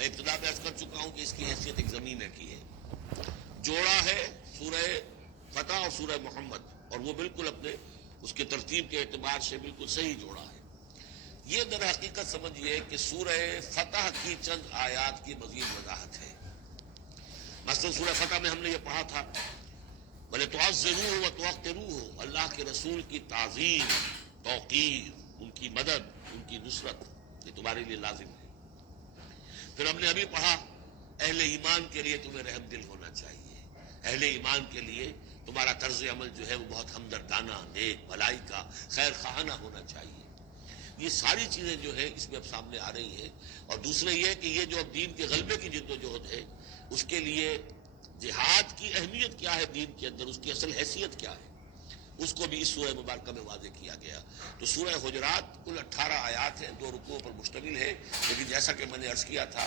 میں ابتدا میں عرض کر چکا ہوں کہ اس کی حیثیت ایک زمینہ کی ہے. جوڑا ہے سورہ فتح اور سورہ محمد، اور وہ بالکل اپنے اس کے ترتیب کے اعتبار سے بالکل صحیح جوڑا ہے. یہ در حقیقت سمجھیے کہ سورہ فتح کی چند آیات کی مزید وضاحت ہے. مثلا سورہ فتح میں ہم نے یہ پڑھا تھا بھلے تعزروہ و توقروہ، اللہ کے رسول کی تعظیم، توقیر، ان کی مدد، ان کی نصرت، یہ تمہارے لیے لازم ہے. پھر ہم نے ابھی پڑھا اہل ایمان کے لیے تمہیں رحم دل ہونا چاہیے، اہل ایمان کے لیے تمہارا طرز عمل جو ہے وہ بہت ہمدردانہ، نیک، بھلائی کا، خیر خواہانہ ہونا چاہیے. یہ ساری چیزیں جو ہے اس میں اب سامنے آ رہی ہیں. اور دوسرے یہ کہ یہ جو اب دین کے غلبے کی جد و جہد ہے، اس کے لیے جہاد کی اہمیت کیا ہے دین کے اندر، اس کی اصل حیثیت کیا ہے، اس کو بھی اس سورہ مبارکہ میں واضح کیا گیا. تو سورہ حجرات کل 18 آیات ہیں، 2 رکوعوں پر مشتمل ہے. لیکن جیسا کہ میں نے عرض کیا تھا،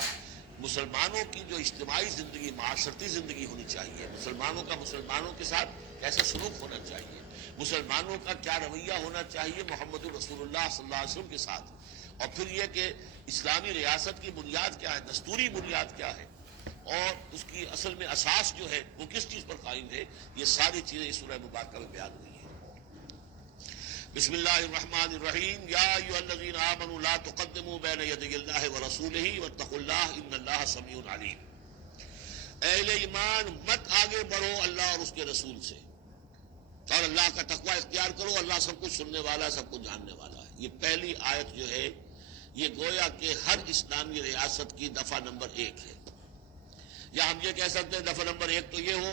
مسلمانوں کی جو اجتماعی زندگی، معاشرتی زندگی ہونی چاہیے، مسلمانوں کا مسلمانوں کے ساتھ کیسا سلوک ہونا چاہیے، مسلمانوں کا کیا رویہ ہونا چاہیے محمد رسول اللہ صلی اللہ علیہ وسلم کے ساتھ، اور پھر یہ کہ اسلامی ریاست کی بنیاد کیا ہے، دستوری بنیاد کیا ہے، اور اس کی اصل میں اساس جو ہے وہ کس چیز پر قائم ہے، یہ ساری چیزیں اس سورہ مبارکہ میں بیان ہوئی ہیں. بسم اللہ الرحمن الرحیم. یا ایھا الذین آمنوا لا تقدموا بین یدی اللہ ورسولہ واتقوا اللہ ان اللہ سمیع علیم. اہل ایمان مت آگے بڑھو اللہ اور اس کے رسول سے، اور اللہ کا تقوی اختیار کرو، اللہ سب کچھ سننے والا ہے، سب کچھ جاننے والا ہے. یہ پہلی آیت جو ہے یہ گویا کہ ہر اسلامی ریاست کی دفعہ نمبر 1 ہے. یا ہم یہ کہہ سکتے ہیں دفعہ نمبر 1 تو یہ ہو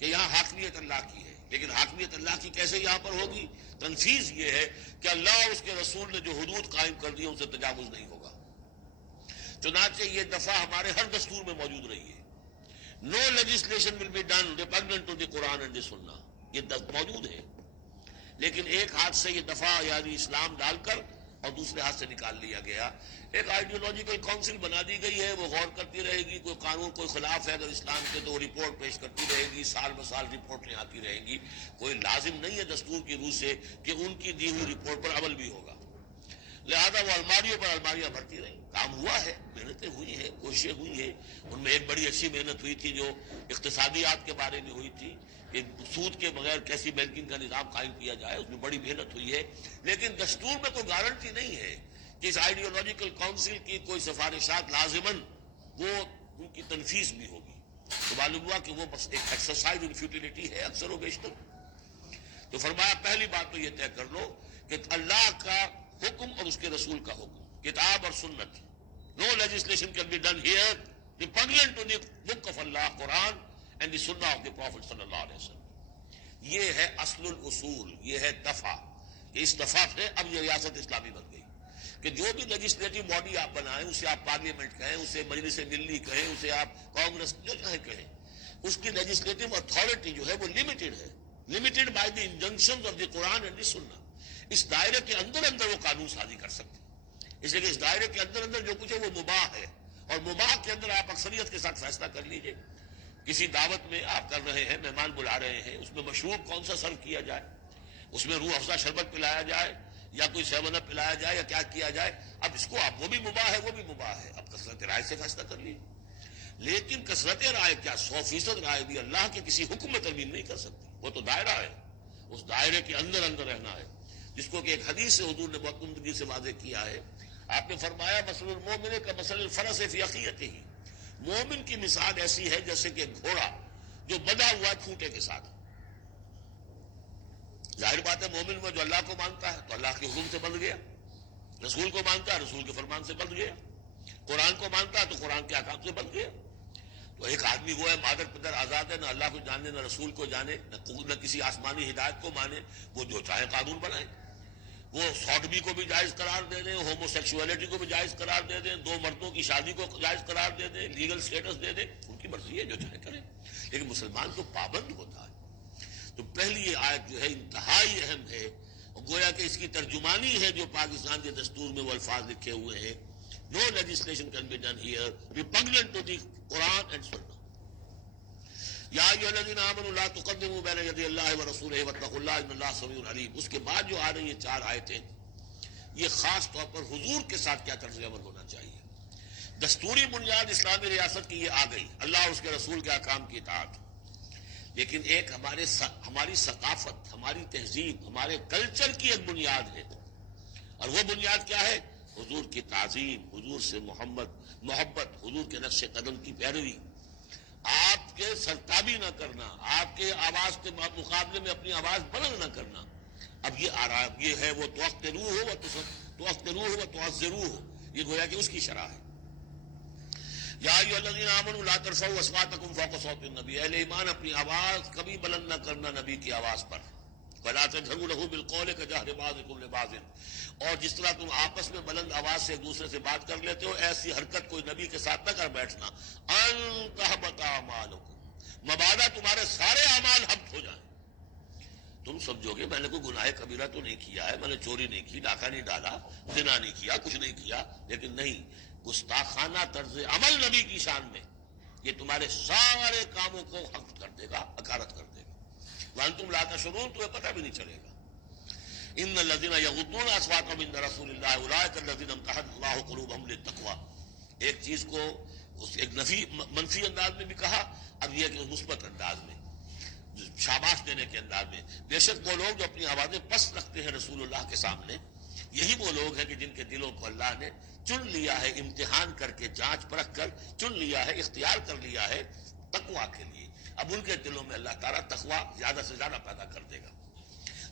کہ یہاں حاکمیت اللہ کی ہے، لیکن حاکمیت اللہ کی کیسے یہاں پر ہوگی؟ تنفیذ یہ ہے کہ اللہ اور اس کے رسول نے جو حدود قائم کر دی ان سے تجاوز نہیں ہوگا. چنانچہ یہ دفعہ ہمارے ہر دستور میں موجود رہی ہے. No legislation will be done repugnant to the Quran and the Sunnah. یہ موجود ہے، لیکن ایک ہاتھ سے یہ دفعہ یعنی اسلام ڈال کر اور دوسرے ہاتھ سے نکال لیا گیا. ایک آئیڈیولوجیکل کونسل بنا دی گئی ہے، وہ غور کرتی رہے گی، کوئی قانون کوئی خلاف ہے اگر اسلام کے تو وہ رپورٹ پیش کرتی رہے گی، سال بسال رپورٹیں آتی رہیں گی. کوئی لازم نہیں ہے دستور کی روح سے کہ ان کی دی ہوئی رپورٹ پر عمل بھی ہوگا. لہذا وہ الماریوں پر الماریاں بھرتی رہیں. کام ہوا ہے، محنتیں ہوئی ہیں، کوششیں ہوئی ہیں. ان میں ایک بڑی اچھی محنت ہوئی تھی جو اقتصادیات کے بارے میں ہوئی تھی کہ سود کے بغیر کیسی بینکنگ کا نظام قائم کیا جائے، اس میں بڑی محنت ہوئی ہے. لیکن دستور میں کوئی گارنٹی نہیں ہے کہ اس آئیڈیولوجیکل کونسل کی کوئی سفارشات لازماً وہ ان کی تنفیذ بھی ہوگی. تو معلوم ہوا کہ وہ بس ایک ایکسرسائز ان فیوٹیلیٹی ہے اکثر و بیشتر. تو فرمایا پہلی بات تو یہ طے کر لو کہ اللہ کا حکم اور اس کے رسول کا حکم، کتاب اور سنت. No legislation can be done here repugnant to the book of Allah, Quran and the Sunnah of the Prophet sallallahu alaihi wasallam. یہ ہے اصل الاصول، یہ ہے دفعہ. اس دفعہ سے اب یہ ریاست اسلامی بن گئی کہ جو بھی لیجسلیٹو باڈی آپ بنائیں، اسے آپ پارلیمنٹ کہیں، اسے مجلس ملی کہیں، اسے آپ کانگریس جو چاہے کہیں، اس کی لیجسلیٹو اتھارٹی جو ہے وہ لمیٹڈ ہے، limited by the injunctions of the Quran and the sunnah. اس دائرے کے اندر اندر وہ قانون سازی کر سکتے ہیں. اس لیے کہ اس دائرے کے اندر اندر جو کچھ ہے وہ مباح ہے، اور مباح کے اندر آپ اکثریت کے ساتھ فیصلہ کر لیجئے. کسی دعوت میں آپ کر رہے ہیں، مہمان بلا رہے ہیں، اس میں مشروب کون سا سرو کیا جائے، اس میں روح افزا شربت پلایا جائے یا کوئی 7 اپ پلایا جائے یا کیا کیا جائے. اب اس کو آپ وہ بھی مباح ہے، وہ بھی مباح ہے، اب کثرت رائے سے فیصلہ کر لیجیے. لیکن کثرت رائے کیا 100% رائے بھی اللہ کے کسی حکم میں ترمیم نہیں کر سکتی. وہ تو دائرہ ہے، اس دائرے کے اندر اندر رہنا ہے، جس کو کہ ایک حدیث سے حضور نے بہت عمدگی سے واضح کیا ہے. آپ نے فرمایا مثل المؤمن کمثل الفرس فی عقیقتہ، مومن کی مثال ایسی ہے جیسے کہ گھوڑا جو بندھا ہوا ہے کھوٹے کے ساتھ. ظاہر بات ہے مومن میں جو اللہ کو مانتا ہے تو اللہ کے حکم سے بندھ گیا، رسول کو مانتا ہے رسول کے فرمان سے بندھ گیا، قرآن کو مانتا ہے تو قرآن کے احکام سے بندھ گیا. تو ایک آدمی وہ ہے مادر پدر آزاد ہے، نہ اللہ کو جانے نہ رسول کو جانے نہ کسی آسمانی ہدایت کو مانے، وہ جو چاہے قانون بنائے. وہ سوڈمی کو بھی جائز قرار دے دیں، ہومو سیکسولیٹی کو بھی جائز قرار دے دیں، 2 مردوں کی شادی کو جائز قرار دے دیں، لیگل سٹیٹس دے دیں، ان کی مرضی ہے جو چاہے کریں. لیکن مسلمان تو پابند ہوتا ہے. تو پہلی یہ آیت جو ہے انتہائی اہم ہے، اور گویا کہ اس کی ترجمانی ہے جو پاکستان کے دستور میں وہ الفاظ لکھے ہوئے ہیں. No legislation can be done here repugnant to the Quran and Sunnah. یا ایھا الذین آمنوا لا تقدموا بین یدی اللہ ورسولہ واتقوا اللہ ان اللہ سمیع علیم. اس کے بعد جو آ رہی ہیں 4 آیتیں، یہ خاص طور پر حضور کے ساتھ کیا طرز عمل ہونا چاہیے. دستوری بنیاد اسلامی ریاست کی یہ آ گئی، اللہ اور اس کے رسول کے احکام کی اطاعت، لیکن ایک ہماری ثقافت، ہماری تہذیب، ہمارے کلچر کی ایک بنیاد ہے، اور وہ بنیاد کیا ہے؟ حضور کی تعظیم، حضور سے محبت، حضور کے نقش قدم کی پیروی، آپ کے سرتابی نہ کرنا، آپ کے آواز کے مقابلے میں اپنی آواز بلند نہ کرنا۔ اب یہ اب یہ ہے وہ توقروہ و تعذروہ ہو، یہ گویا کہ اس کی شرح ہے۔ یا ایھا الذین آمنوا لا ترفعوا اصواتکم فوق صوت النبی، اہل ایمان اپنی آواز کبھی بلند نہ کرنا نبی کی آواز پر، ولا تجہروا لہ بالقول کجہر بعضکم لبعض، اور جس طرح تم آپس میں بلند آواز سے ایک دوسرے سے بات کر لیتے ہو، ایسی حرکت کوئی نبی کے ساتھ نہ کر بیٹھنا، ان تحبط اعمالکم، مبادا تمہارے سارے اعمال حبط ہو جائیں۔ تم سمجھو گے میں نے کوئی گناہ کبیرہ تو نہیں کیا ہے، میں نے چوری نہیں کی، ڈاکہ نہیں ڈالا، زنا نہیں کیا، کچھ نہیں کیا، لیکن نہیں، گستاخانہ طرز عمل نبی کی شان میں یہ تمہارے سارے کاموں کو حق کر دے گا، حقارت کر دے گا، وانتم لا تشعرون، تمہیں پتہ بھی نہیں چلے گا۔ ان الذين يغضون اصواتهم عند رسول الله اولئك الذين امتحن الله قلوبهم للتقوى، ایک چیز کو ایک منفی انداز میں بھی کہا، اب یہ کہ مثبت انداز میں، شاباش دینے کے انداز میں، بے شک وہ لوگ جو اپنی آوازیں پست رکھتے ہیں رسول اللہ کے سامنے، یہی وہ لوگ ہیں کہ جن کے دلوں کو اللہ نے چن لیا ہے، امتحان کر کے، جانچ پرکھ کر چن لیا ہے، اختیار کر لیا ہے تقویٰ کے لیے۔ اب ان کے دلوں میں اللہ تعالیٰ تقویٰ زیادہ سے زیادہ پیدا کر دے گا۔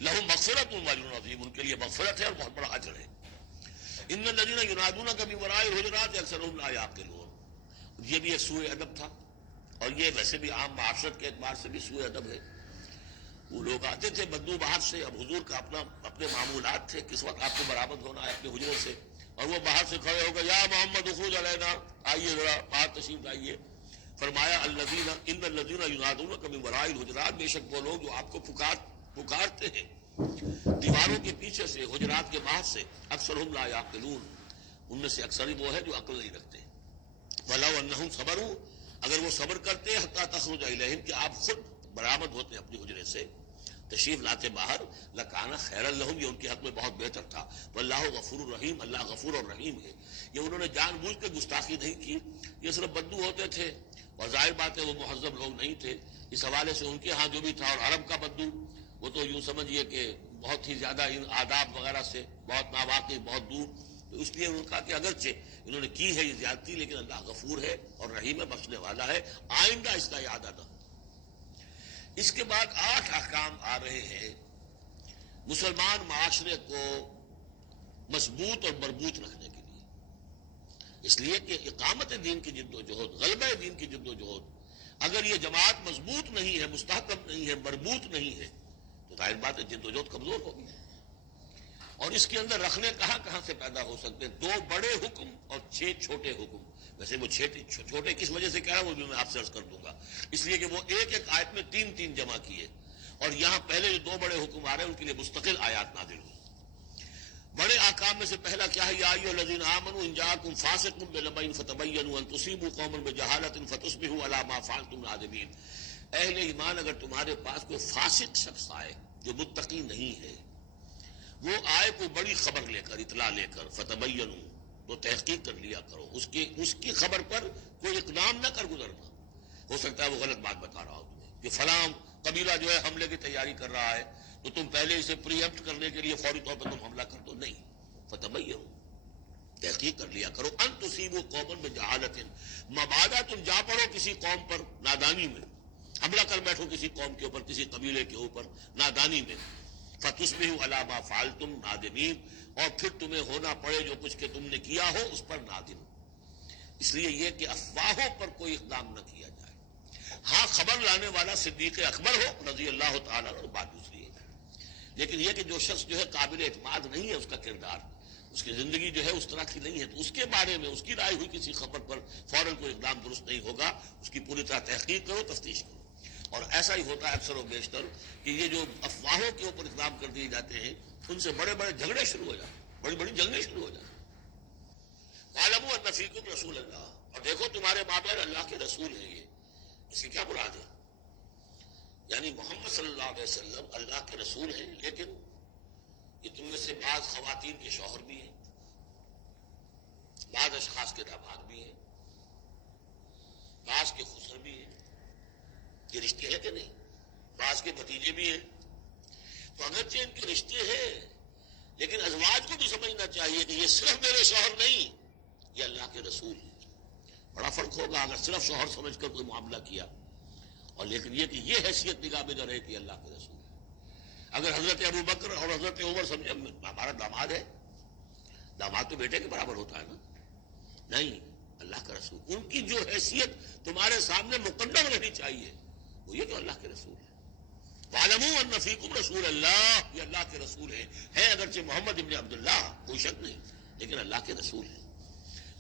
لہم مغفرۃ واجر عظیم، ان کے لیے مغفرت ہے اور بہت بڑا اجر ہے۔ ان الذین ینادونک من وراء الحجرات اکثرهم لا یعقلون، یہ بھی ایک سوء ادب تھا، اور یہ ویسے بھی عام معاشرت کے اعتبار سے بھی سوء ادب ہے۔ وہ لوگ آتے تھے بدو باہر سے، اب حضور کا اپنے معمولات تھے، کس وقت آپ کو برآمد ہونا ہے اپنے حجرے سے، اور وہ باہر سے کھڑے ہو گئے، یا محمد اخرج علینا، آئیے ذرا باہر تشریف لائیے۔ فرمایا ان الذین ینادونک من وراء الحجرات، بے شک وہ لوگ جو آپ کو پکارتے ہیں دیواروں کے پیچھے سے، حجرات کے باہر سے، اکثرهم لا یعقلون، ان میں سے اکثر وہ ہے جو عقل نہیں رکھتے۔ وَلَوْ أَنَّهُمْ صَبَرُوا، اگر وہ صبر کرتے حتیٰ تخرج الیہم، کہ آپ خود برآمد ہوتے اپنی حجرے سے، تشریف لاتے باہر، لکان خیر لہم، یہ ان کے حق میں بہت بہتر تھا۔ واللہ غفور الرحیم، اللہ غفور اور رحیم ہے۔ یہ انہوں نے جان بوجھ کے گستاخی نہیں کی، یہ صرف بدو ہوتے تھے، اور ظاہر بات ہے وہ مہذب لوگ نہیں تھے، اس حوالے سے ان کے ہاں جو بھی تھا، اور عرب کا بدو وہ تو یوں سمجھیے کہ بہت ہی زیادہ ان آداب وغیرہ سے بہت ناواقف، بہت دور، تو اس لیے انہوں نے کہا کہ اگرچہ انہوں نے کی ہے یہ زیادتی، لیکن اللہ غفور ہے اور رحیم ہے، بخشنے والا ہے، آئندہ اس کا اعادہ نہ۔ اس کے بعد 8 احکام آ رہے ہیں مسلمان معاشرے کو مضبوط اور مربوط رکھنے کے لیے، اس لیے کہ اقامت دین کی جد و جہد، غلبہ دین کی جد و جہد، اگر یہ جماعت مضبوط نہیں ہے، مستحکم نہیں ہے، مربوط نہیں ہے، تو ظاہر بات ہے جد و جہد کمزور ہوگی۔ اور اس کے اندر رکھنے کہاں سے پیدا ہو سکتے ہیں؟ 2 بڑے حکم اور 6 چھوٹے حکم۔ ویسے وہ چھوٹے کس وجہ سے کہہ رہا ہوں وہ بھی میں آپ سے عرض کر دوں گا، اس لیے کہ وہ ایک آیت میں 3 جمع کیے، اور یہاں پہلے جو 2 بڑے حکم آ رہے ہیں ان کے لیے مستقل آیات نازل ہوئی۔ بڑے احکام میں سے پہلا کیا ہے؟ یا ایھا الذین آمنوا ان جاءکم فاسق بنبأ فتبینوا ان تصیبوا قوما بجہالۃ فتصبحوا علی ما فعلتم نادمین۔ اہل ایمان، اگر تمہارے پاس کوئی فاسق شخص آئے جو متقی نہیں ہے، وہ آئے کوئی بڑی خبر لے کر، اطلاع لے کر، فتبینوا، تو تحقیق کر لیا کرو، اس کی خبر پر کوئی اقدام نہ کر گزرنا۔ ہو سکتا ہے وہ غلط بات بتا رہا ہو تمہیں کہ فلاں قبیلہ جو ہے حملے کی تیاری کر رہا ہے، تو تم پہلے اسے پری ایمپٹ کرنے کے لیے فوری طور پر تم حملہ کر دو، نہیں، فتبینوا، تحقیق کر لیا کرو، ان تصیبوا قوما بجہالۃ، مبادا تم جا پڑو کسی قوم پر نادانی میں، حملہ کر بیٹھو کسی قوم کے اوپر، کسی قبیلے کے اوپر نادانی میں، فتصبحوا علی ما فعلتم نادمین، اور پھر تمہیں ہونا پڑے جو کچھ کہ تم نے کیا ہو اس پر نادم۔ اس لیے یہ کہ افواہوں پر کوئی اقدام نہ کیا جائے۔ ہاں، خبر لانے والا صدیق اکبر ہو رضی اللہ تعالیٰ عنہ، بات دوسری ہے، لیکن یہ کہ جو شخص جو ہے قابل اعتماد نہیں ہے، اس کا کردار، اس کی زندگی جو ہے اس طرح کی نہیں ہے، تو اس کے بارے میں اس کی رائے ہوئی کسی خبر پر فوراً کوئی اقدام درست نہیں ہوگا، اس کی پوری طرح تحقیق کرو، تفتیش کرو۔ اور ایسا ہی ہوتا ہے اکثر و بیشتر کہ یہ جو افواہوں کے اوپر اقدام کر دیے جاتے ہیں، ان سے بڑے بڑے جھگڑے شروع ہو جاتے ہیں، بڑی بڑی جنگیں شروع ہو جاتی ہیں۔ وَاعْلَمُوا أَنَّ فِيكُمْ رَسُولَ اللَّهِ، اور دیکھو تمہارے مابین اللہ کے رسول ہیں۔ یہ اس کی کیا مراد ہے؟ یعنی محمد صلی اللہ علیہ وسلم اللہ کے رسول ہیں، لیکن یہ تم میں سے بعض خواتین کے شوہر بھی ہیں، بعض اشخاص کے داماد بھی ہیں، بعض کے خسر بھی ہیں، یہ رشتے ہیں کہ نہیں؟ بعض کے بھتیجے بھی ہیں۔ تو اگرچہ ان کے رشتے ہیں، لیکن ازواج کو بھی سمجھنا چاہیے کہ یہ صرف میرے شوہر نہیں، یہ اللہ کے رسول ہیں۔ بڑا فرق ہوگا اگر صرف شوہر سمجھ کر کوئی معاملہ کیا، اور لیکن یہ کہ یہ حیثیت نگاہ میں نہ رہے کہ اللہ کے رسول ہے۔ اگر حضرت ابو بکر اور حضرت عمر سمجھے ہمارا داماد ہے، داماد تو بیٹے کے برابر ہوتا ہے نا، نہیں، اللہ کا رسول، ان کی جو حیثیت تمہارے سامنے مقدم رہنی چاہیے وہ یہ کہ اللہ کے رسول ہے۔ وَاعْلَمُوا أَنَّ فِيكُمْ رَسُولَ اللَّهِ، یہ اللہ کے رسول ہے اگرچہ محمد ابن عبداللہ، کوئی شک نہیں، لیکن اللہ کے رسول ہے۔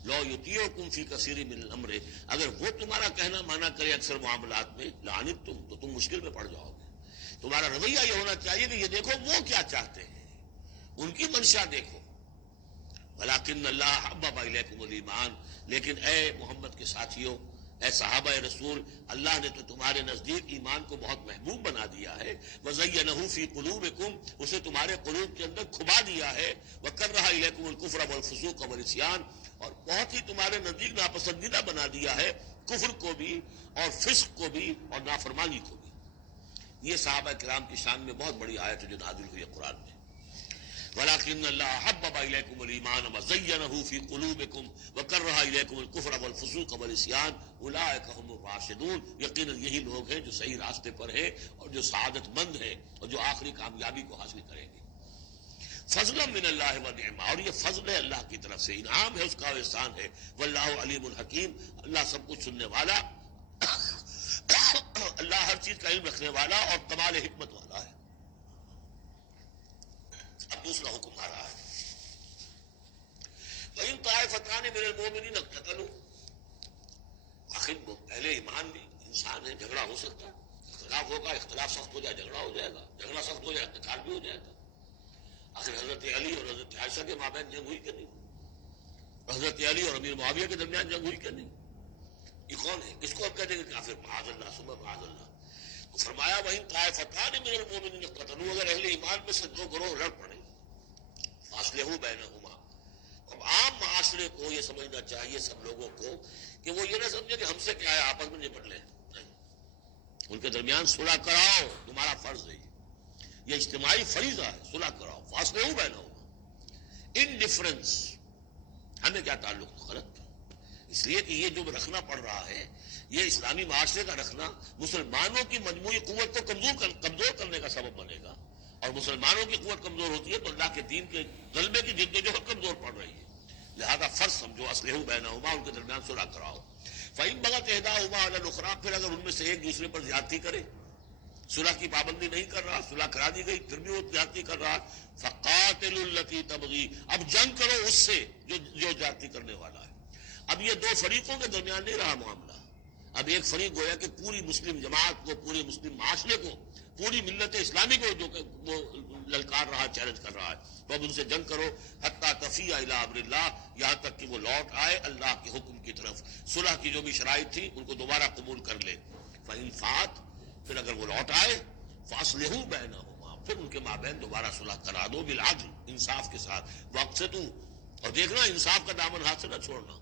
لَوْ يُطِيعُكُمْ فِي كَثِيرٍ مِّنَ الْأَمْرِ، اگر وہ تمہارا کہنا مانا کرے اکثر معاملات میں، لَعَنِتُّمْ، تو تم مشکل میں پڑ جاؤ گے۔ تمہارا رویہ یہ ہونا چاہیے کہ یہ دیکھو وہ کیا چاہتے ہیں، ان کی منشا دیکھو۔ وَلَٰكِنَّ اللَّهَ حَبَّبَ إِلَيْكُمُ الْإِيمَانَ، لیکن اے محمد کے ساتھیوں، اے صحابہ رسول، اللہ نے تو تمہارے نزدیک ایمان کو بہت محبوب بنا دیا ہے۔ وَزَيَّنَهُ فِي قُلُوبِكُمْ، اسے تمہارے قلوب کے اندر کھبا دیا ہے۔ وَكَرَّهَ إِلَيْكُمُ الْكُفْرَ وَالْفُسُوقَ وَالْعِصْيَانَ، اور بہت ہی تمہارے نزدیک ناپسندیدہ بنا دیا ہے کفر کو بھی اور فسق کو بھی اور نافرمانی کو بھی۔ یہ صحابہ کرام کی شان میں بہت بڑی آیت ہے جو نازل ہوئی ہے قرآن میں۔ وَلَٰكِنَّ اللَّهَ حَبَّبَ إِلَيْكُمُ الْإِيمَانَ وَزَيَّنَهُ فِي قُلُوبِكُمْ وَكَرَّهَ إِلَيْكُمُ الْكُفْرَ وَالْفُسُوقَ وَالْعِصْيَانَ أُولَٰئِكَ هُمُ الرَّاشِدُونَ، یقیناً یہی لوگ ہیں جو صحیح راستے پر ہیں اور جو سعادت مند ہیں اور جو آخری کامیابی کو حاصل کریں گے۔ فضلا من اللہ ونعما، اور یہ فضل ہے اللہ کی طرف سے، انعام ہے اس کا، احسان ہے۔ واللہ علیم الحکیم، اللہ سب کچھ سننے والا، اللہ ہر چیز کا علم رکھنے والا اور کمال حکمت والا ہے۔ اب دوسرا حکم آ رہا ہے، وَإِن طَائِفَتَانِ مِنَ الْمُؤْمِنِينَ اقْتَتَلُوا، آخر اہل ایمان بھی انسان ہے، جھگڑا ہو سکتا ہے، اختلاف ہوگا، اختلاف سخت ہو جائے جھگڑا ہو جائے گا، جھگڑا سخت ہو جائے قتال بھی ہو جائے گا۔ آخر حضرت علی اور حضرت عائشہ کے مابین جنگ ہوئی کہ نہیں؟ حضرت علی اور امیر معاویہ کے درمیان جنگ ہوئی کہ نہیں؟ یہ کون ہے؟ کس کو ہم کہتے ہیں کہ کافر؟ معاذ اللہ ثم معاذ اللہ۔ تو فرمایا وَإِن طَائِفَتَانِ مِنَ الْمُؤْمِنِينَ اقْتَتَلُوا، اگر اہل ایمان میں سے دو گروہ لڑ پڑے، فَأَصْلِحُوا بَيْنَهُمَا، اب عام معاشرے کو یہ سمجھنا چاہیے، سب لوگوں کو، کہ وہ یہ نہ سمجھے کہ ہم سے کیا ہے، آپس میں نپٹ لیں، نہیں، ان کے درمیان صلح کراؤ، تمہارا فرض ہے، یہ اجتماعی فریضہ ہے، صلح کراؤ۔ فَأَصْلِحُوا بَيْنَهُمَا، انڈیفرنس ہمیں کیا تعلق؟ تو غلط، اس لیے کہ یہ جو رکھنا پڑ رہا ہے، یہ اسلامی معاشرے کا رکھنا مسلمانوں کی مجموعی قوت کو کمزور کرنے کا سبب بنے گا، اور مسلمانوں کی قوت کمزور ہوتی ہے تو اللہ کے دین کے غلبے کی جدوجہد کمزور پڑ رہی ہے۔ لہذا فرض سمجھو، اصلحوا بینہما، ان کے درمیان صلح کراؤ۔ فَإِن بَغَتْ إِحْدَاهُمَا عَلَى الْأُخْرَىٰ، پھر اگر ان میں سے ایک دوسرے پر زیادتی کرے، صلح کی پابندی نہیں کر رہا، صلح کرا دی گئی پھر بھی وہ زیادتی کر رہا، فَقَاتِلُوا الَّتِي تَبْغِي، اب جنگ کرو اس سے جو زیادتی کرنے والا ہے۔ اب یہ دو فریقوں کے درمیان نہیں رہا معاملہ، اب ایک فریق گویا کہ پوری مسلم جماعت کو، پورے مسلم معاشرے کو، پوری ملت اسلامی کو جو کہ وہ للکار رہا، چیلنج کر رہا ہے، تو اب ان سے جنگ کرو، حتیٰ تفیء الی امر اللہ، یہاں تک کہ وہ لوٹ آئے اللہ کے حکم کی طرف، صلح کی جو بھی شرائط تھی ان کو دوبارہ قبول کر لے۔ فَإِن فَات، پھر اگر وہ لوٹ آئے، فَأَصْلِحُوا بَيْنَهُمَا، پھر ان کے مابین دوبارہ صلح کرا دو، بالعدل، انصاف کے ساتھ، وَاقْسِطُوا، اور دیکھنا انصاف کا دامن ہاتھ سے نہ چھوڑنا،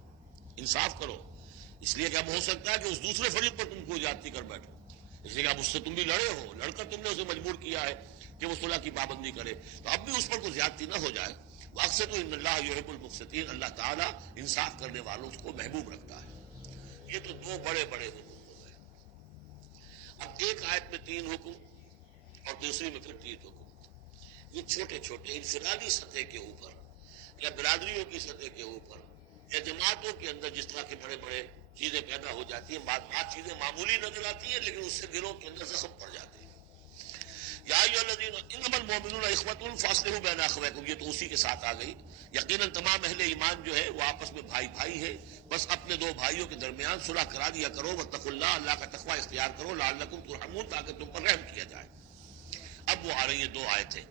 انصاف کرو، اس لیے کہ اب ہو سکتا ہے کہ اس دوسرے فریق پر تم کو زیادتی کر بیٹھو، اس لیے کہ اب اس سے تم بھی لڑے ہو، لڑ کر تم نے اسے مجبور کیا ہے کہ وہ صلح کی پابندی کرے، تو اب بھی اس پر کوئی زیادتی نہ ہو جائے۔ وَاقْسِطُوا إِنَّ اللَّهَ يُحِبُّ الْمُقْسِطِينَ، اللہ تعالیٰ انصاف کرنے والوں کو محبوب رکھتا ہے۔ یہ تو دو بڑے بڑے حکم ہو گئے۔ اب ایک آیت میں 3 حکم اور دوسری میں پھر 3 حکم، یہ چھوٹے چھوٹے انفرادی سطح کے اوپر یا برادریوں کی سطح کے اوپر یا جماعتوں کے اندر جس طرح کے بڑے بڑے چیزیں پیدا ہو جاتی ہیں، بعض چیزیں معمولی نظر آتی ہیں لیکن اس سے دلوں کے اندر زخم پڑ جاتے ہیں۔ یا ایھا الذین انما المؤمنون اخوۃ فاصلحوا بین اخویکم، یہ تو اسی کے ساتھ آ گئی۔ یقیناً تمام اہل ایمان جو ہے وہ آپس میں بھائی بھائی ہے، بس اپنے دو بھائیوں کے درمیان صلح کرا دیا کرو، واتقوا اللہ، اللہ کا تقوی اختیار کرو، لعلکم ترحمون، تاکہ تم پر رحم کیا جائے۔ اب وہ آ رہی ہیں 2 آیتیں۔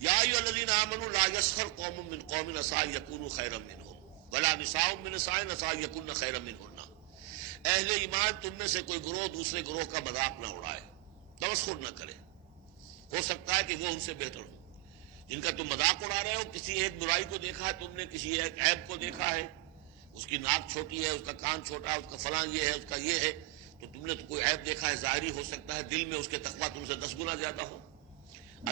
یا ایھا الذین آمنوا لا یسخر قوم من قوم عسى ان یکونوا خیرا منهم ولا نساء من نساء عسى ان یکن خیرا منهن، اہل ایمان تم میں سے کوئی گروہ دوسرے گروہ کا مذاق نہ اڑائے، تمسخر نہ کرے، ہو سکتا ہے کہ وہ ان سے بہتر ہو۔ جن کا تم مذاق اڑا رہے ہو، کسی ایک برائی کو دیکھا ہے تم نے، کسی ایک عیب کو دیکھا ہے، اس کی ناک چھوٹی ہے، اس کا کان چھوٹا ہے، اس کا فلاں یہ ہے، اس کا یہ ہے، تو تم نے تو کوئی عیب دیکھا ہے ظاہری ہو سکتا ہے، دل میں اس کے تقویٰ تم سے 10 گنا زیادہ ہو،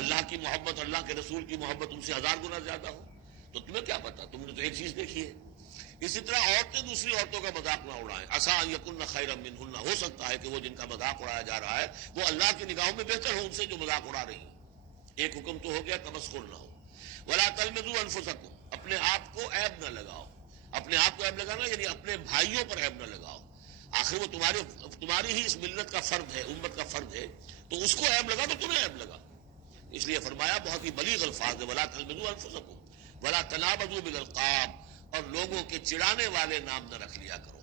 اللہ کی محبت، اللہ کے رسول کی محبت تم سے 1000 گنا زیادہ ہو، تو تمہیں کیا پتا، تم نے تو ایک چیز دیکھی ہے۔ اسی طرح عورتیں دوسری عورتوں کا مذاق نہ اڑائیں، عسیٰ ان یکن خیرا منہن، ہو سکتا ہے کہ وہ جن کا مذاق اڑایا جا رہا ہے وہ اللہ کی نگاہوں میں بہتر ہو ان سے جو مذاق اڑا رہی ہیں۔ ایک حکم تو ہو گیا تمسخر نہ ہو۔ ولا تلمزوا انفسکم، اپنے آپ کو عیب نہ لگاؤ، اپنے آپ کو عیب لگانا یعنی اپنے بھائیوں پر عیب نہ لگاؤ، آخر وہ تمہاری ہی اس ملت کا فرد ہے، امت کا فرد ہے، تو اس کو عیب لگا تو تمہیں عیب لگا۔ اس لیے فرمایا بہت ہی بلیغ الفاظ ہے، ولا تلمزوا انفسکم ولا تنابزوا بالالقاب، اور لوگوں کے چڑانے والے نام نہ رکھ لیا کرو۔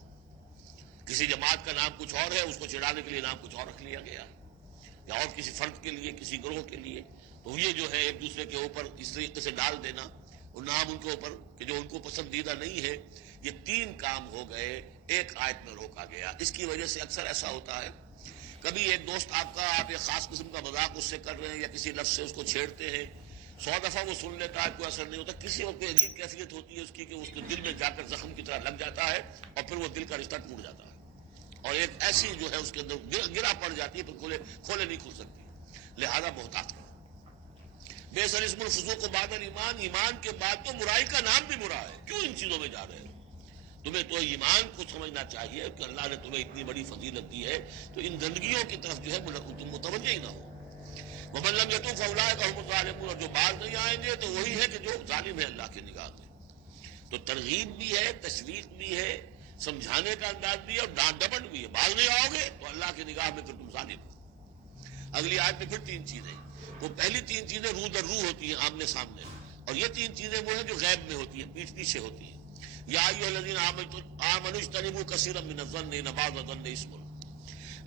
کسی جماعت کا نام کچھ اور ہے، اس کو چڑانے کے لیے نام کچھ اور رکھ لیا گیا، یا اور کسی فرد کے لیے، کسی گروہ کے لیے، تو یہ جو ہے ایک دوسرے کے اوپر اس طریقے سے ڈال دینا وہ نام ان کے اوپر کہ جو ان کو پسندیدہ نہیں ہے، یہ 3 کام ہو گئے ایک آیت میں روکا گیا۔ اس کی وجہ سے اکثر ایسا ہوتا ہے، کبھی ایک دوست آپ ایک خاص قسم کا مذاق اس سے کر رہے ہیں یا کسی لفظ سے اس کو چھیڑتے ہیں، 100 دفعہ وہ سن لیتا ہے، کوئی اثر نہیں ہوتا، کسی وقت کوئی عجیب کیفیت ہوتی ہے اس کی کہ اس کے دل میں جا کر زخم کی طرح لگ جاتا ہے، اور پھر وہ دل کا رشتہ ٹوٹ جاتا ہے، اور ایک ایسی جو ہے اس کے اندر گرا پڑ جاتی ہے، پھر کھولے نہیں کھل سکتی۔ لہذا محتاط کرو۔ بئس الاسم الفسوق بعد الایمان، ایمان کے بعد تو برائی کا نام بھی برا ہے، کیوں ان چیزوں میں جا رہے ہو؟ تمہیں تو ایمان کو سمجھنا چاہیے کہ اللہ نے تمہیں اتنی بڑی فضیلت دی ہے، تو ان گندگیوں کی طرف جو ہے تم متوجہ ہی نہ ہو۔ ومن لم یتوب فاولئک هم الظالمون، اور جو باز نہیں آئیں گے تو وہی ہے کہ جو ظالم ہے اللہ کی نگاہ میں۔ تو ترغیب بھی ہے، تشویق بھی ہے، سمجھانے کا انداز بھی ہے، اور ڈانٹ ڈپٹ بھی ہے۔ باز نہیں آؤ گے تو اللہ کی نگاہ میں پھر تم ظالم ہو۔ اگلی آیت میں پھر 3 چیزیں، وہ پہلی 3 چیزیں رو در رو ہوتی ہیں آمنے سامنے، اور یہ 3 چیزیں وہ ہیں جو غیب میں ہوتی ہیں، پیٹھ پیچھے ہوتی ہیں۔ یا ایھا الذین آمنوا اجتنبوا کثیرا من الظن ان بعض الظن اثم،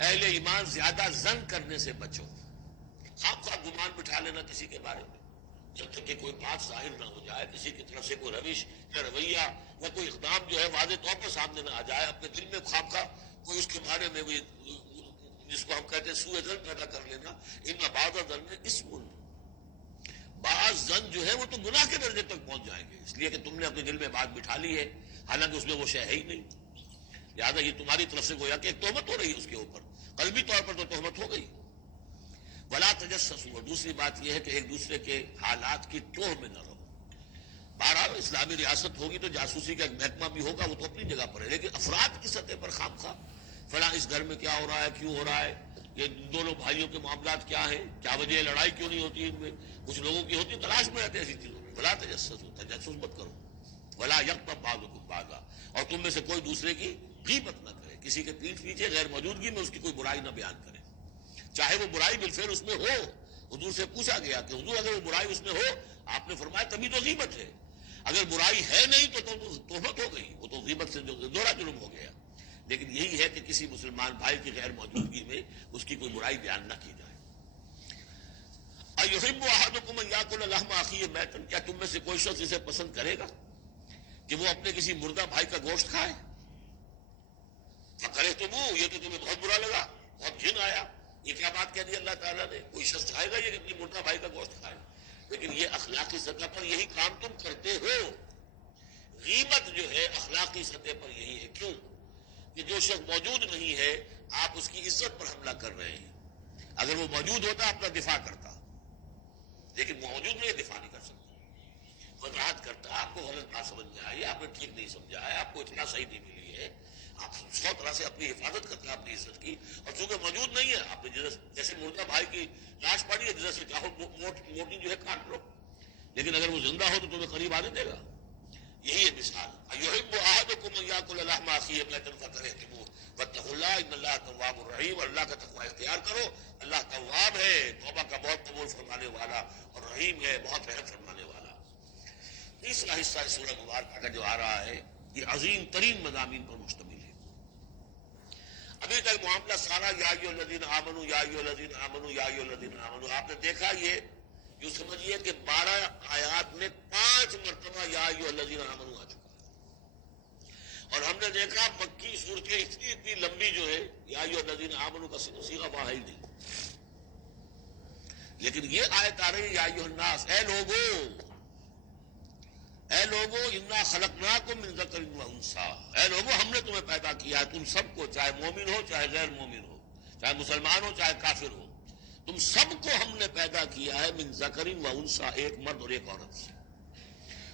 اہل ایمان زیادہ ظن کرنے سے بچو، خواہ گمان بٹھا لینا کسی کے بارے میں، جب تک کہ کوئی بات ظاہر نہ ہو جائے، کسی کی طرف سے کوئی روش یا رویہ یا کوئی اقدام جو ہے واضح طور پر سامنے نہ آ جائے، اپنے دل میں خواہ کوئی اس کے بارے میں بھی جس کو ہم کہتے ہیں سوء ظن پیدا کر لینا، ان بعض الظن اثم، بعض ظن جو ہے وہ تو گناہ کے درجے تک پہنچ جائیں گے، اس لیے کہ تم نے اپنے دل میں بات بٹھا لی ہے، حالانکہ اس میں وہ شے ہے ہی نہیں، لہٰذا یہ تمہاری طرف سے گویا کہ ایک تہمت ہو رہی ہے اس کے اوپر، قلبی طور پر تو تہمت ہو گئی۔ ولا تجسسوا، اور دوسری بات یہ ہے کہ ایک دوسرے کے حالات کی ٹوہ میں نہ رہو۔ بہرحال اسلامی ریاست ہوگی تو جاسوسی کا ایک محکمہ بھی ہوگا، وہ تو اپنی جگہ پر ہے، لیکن افراد کی سطح پر خام خواہ فلاں اس گھر میں کیا ہو رہا ہے، کیوں ہو رہا ہے، یہ دونوں بھائیوں کے معاملات کیا ہیں، کیا وجہ ہے، لڑائی کیوں نہیں ہوتی ان میں، کچھ لوگوں کی ہوتی، تلاش میں رہتے ایسی چیزوں میں۔ ولا تجسسوا، تجسس مت کرو۔ ولا یغتب بعضکم بعضا، اور تم میں سے کوئی دوسرے کی غیبت نہ کرے، کسی کے پیٹھ پیچھے غیر موجودگی میں اس کی کوئی برائی نہ بیان کرے، چاہے وہ برائی بالفعل اس میں ہو۔ حضور سے پوچھا گیا کہ حضور اگر وہ برائی اس میں ہو، آپ نے فرمایا تبھی تو غیبت ہے، اگر برائی ہے نہیں تو تہمت ہو گئی، وہ تو غیبت سے دوہرا جرم ہو گیا۔ لیکن یہی ہے کہ کسی مسلمان بھائی کی غیر موجودگی میں اس کی کوئی برائی بیان نہ کی جائے۔ ایحب احدکم ان یاکل لحم اخیہ میتا، کیا تم میں سے کوئی شخص اسے پسند کرے گا کہ وہ اپنے کسی مردہ بھائی کا گوشت کھائے؟ فکرہتموہ، یہ تو تمہیں بہت برا لگا، بہت گھن آیا، یہ کیا بات کہہ دی اللہ تعالیٰ نے، کوئی شخص چاہے گا یہ کہ اپنی مردہ بھائی کا گوشت کھائے؟ لیکن یہ اخلاقی سطح پر یہی کام تم کرتے ہو۔ غیبت جو ہے اخلاقی سطح پر یہی ہے، کیوں کہ جو شخص موجود نہیں ہے آپ اس کی عزت پر حملہ کر رہے ہیں، اگر وہ موجود ہوتا اپنا دفاع کرتا، لیکن موجود نہیں، دفاع نہیں کر سکتا، وضاحت کرتا، آپ کو غلط بات سمجھ میں آئی، آپ نے ٹھیک نہیں سمجھا ہے، آپ کو اطلاع صحیح نہیں ملی ہے، آپ 100 طرح سے اپنی حفاظت کرتا ہے اپنی عزت کی، اور چونکہ موجود نہیں ہے آپ نے جیسے مردہ بھائی کی لاش پڑی ہے، جیسے چاہو موٹی جو ہے کاٹ لو، لیکن اگر وہ زندہ ہو تو تمہیں قریب آنے دے گا۔ یہی ہے مثال۔ ایحب احدکم ان یاکل لحم اخیہ میتا فکرہتموہ واتقوا اللہ ان اللہ تواب الرحیم، اور اللہ کا تقوی اختیار کرو، اللہ تواب ہے، توبہ کا بہت قبول فرمانے والا، اور رحیم ہے، بہت رحم فرمانے والا۔ تیسرا حصہ اس سورہ مبارکہ کا جو آ رہا ہے یہ عظیم ترین مضامین پر مشتمل ہے۔ ابھی تک معاملہ سارا یا ایھا الذین آمنوا یا ایھا الذین آمنوا یا ایھا الذین آمنوا، آپ نے دیکھا یہ جو سمجھیے کہ 12 آیات میں 5 مرتبہ یا ایھا الذین آمنوا آ چکا ہے، اور ہم نے دیکھا مکی صورتیں اتنی لمبی جو ہے یا ایھا الذین آمنوا کا صیغہ وہاں ہی نہیں، لیکن یہ آیت آ رہی ہے یا ایھا الناس، اے لوگوں، اے لوگو انا خلقناکم من ذکر و انثی، اے لوگو ہم نے تمہیں پیدا کیا ہے، تم سب کو، چاہے مومن ہو چاہے غیر مومن ہو، چاہے مسلمان ہو چاہے کافر ہو، تم سب کو ہم نے پیدا کیا ہے من ذکر و انثی، ایک مرد اور ایک عورت سے۔